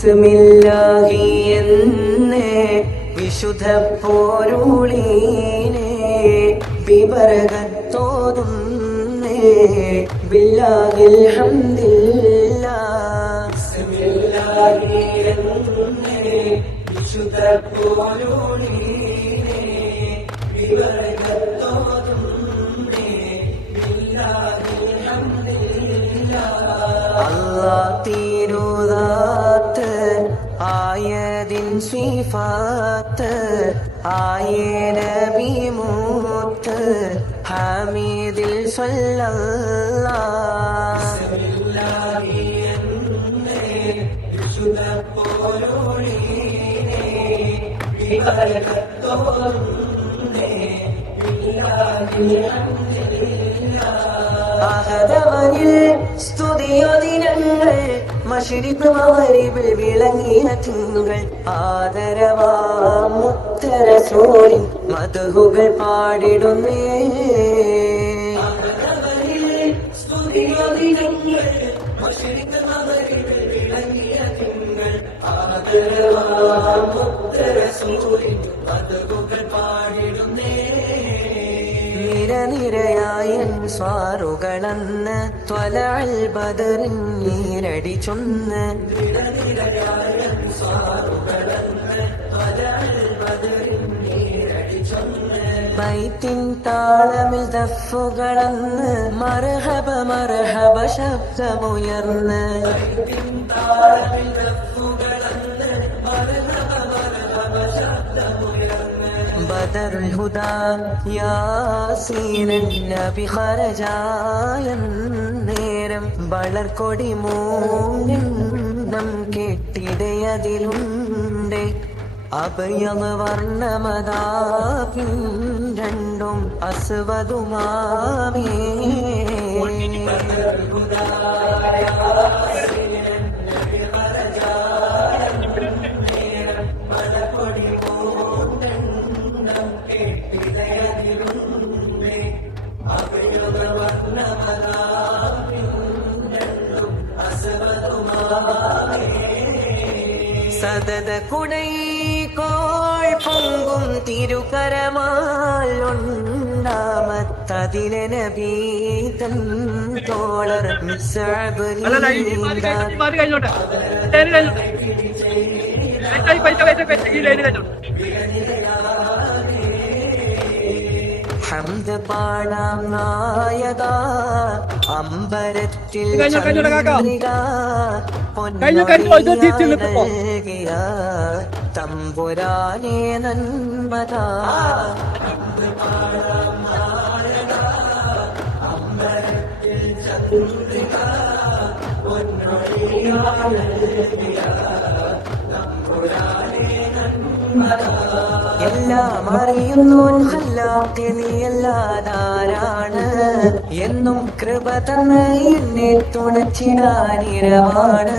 ബിസ്മില്ലാഹി എന്ന് വിശുദ്ധ പോരുളീനെ ബിബറകത്തോതുന്നേ ബില്ലാഹിൽ ഹംദില്ലാഹ്. ബിസ്മില്ലാഹി എന്ന് വിശുദ്ധ പോരുളീനെ ബിബറകത്തോതുന്നേ ബില്ലാഹിൽ ഹംദില്ലാഹ്. അല്ലാഹ് തിരുദാത്ത് ആയതിൻ സിഫാത്ത് ആയേ നബി മൂത്ത് ഹമീദിൽ സ്വല്ലല്ലാഹ്. ബിസ്മില്ലാഹി എന്ന് വിശുദ്ധ പോരുളീനെ ബിബറകത്തോതുന്നേ ബില്ലാഹിൽ ഹംദില്ലാഹ്. അഹദവനിൽ സ്തുതിയോദിനങ്ങൾ മശരിഖ് മഗ്രിബിൽ വിളങ്ങിയ തിങ്കൾ ആദരവാം മുത്തറസൂലിൻ മദ്ഹുകൾ പാടിടുന്നേ. അഹദവനിൽ സ്തുതിയോദിനങ്ങൾ മശരിഖ് മഗ്രിബിൽ വിളങ്ങിയ തിങ്കൾ ആദരവാം മുത്തറസൂലിൻ മദ്ഹുകൾ പാടിടുന്നേ. നിരനിരയായ സ്വാറുകളന്ന് ത്വലഅൽ ബദറിൻ നീരടി ചൊന്ന് നിരനിരയായ സ്വാറുകളന്ന് ത്വലഅൽ ബദറിൻ നീരടി ചൊന്ന് ബൈത്തിൻ താളമിൽ ദഫുകളന്ന് മർഹബ മർഹബ ശബ്ദമുയർന്ന് ബൈത്തിൻ താളമിൽ ദഫുകളന്ന് മർഹബ മർഹബ ശബ്ദമുയർന്ന് ബദറുൽ ഹുദാ യാസീനൻ നബി ഖറജായ നേരം വളർക്കൊടി മൂന്നും കെട്ടിടയതിലുണ്ട് അഭയം വർണ്ണമതാപിൻ രണ്ടും അസ്വദുമാമേ. സദത കുടൈകോൾ പൊങ്കും തിരുകരമാൽ ഒന്നാമത്തതിലെ നബീതൻ തോളർ ഹംദ് പാടാം നായക അമ്പരത്തിൽ ചന്ദ്രിക പൊന്നൊഴിയ തമ്പുരാനേ നന്മത. ഹംദ് പാടാം നായക അമ്പരത്തിൽ ചന്ദ്രിക പൊന്നൊഴിയ തമ്പുരാനേ നന്മത. എല്ലാം അറിയുന്നോൻ ഖല്ലാഖ് നീയല്ലാതാരാണ് എന്നും കൃപ തന്ന് എന്നെ തുണച്ചിടാനിരവാണ്.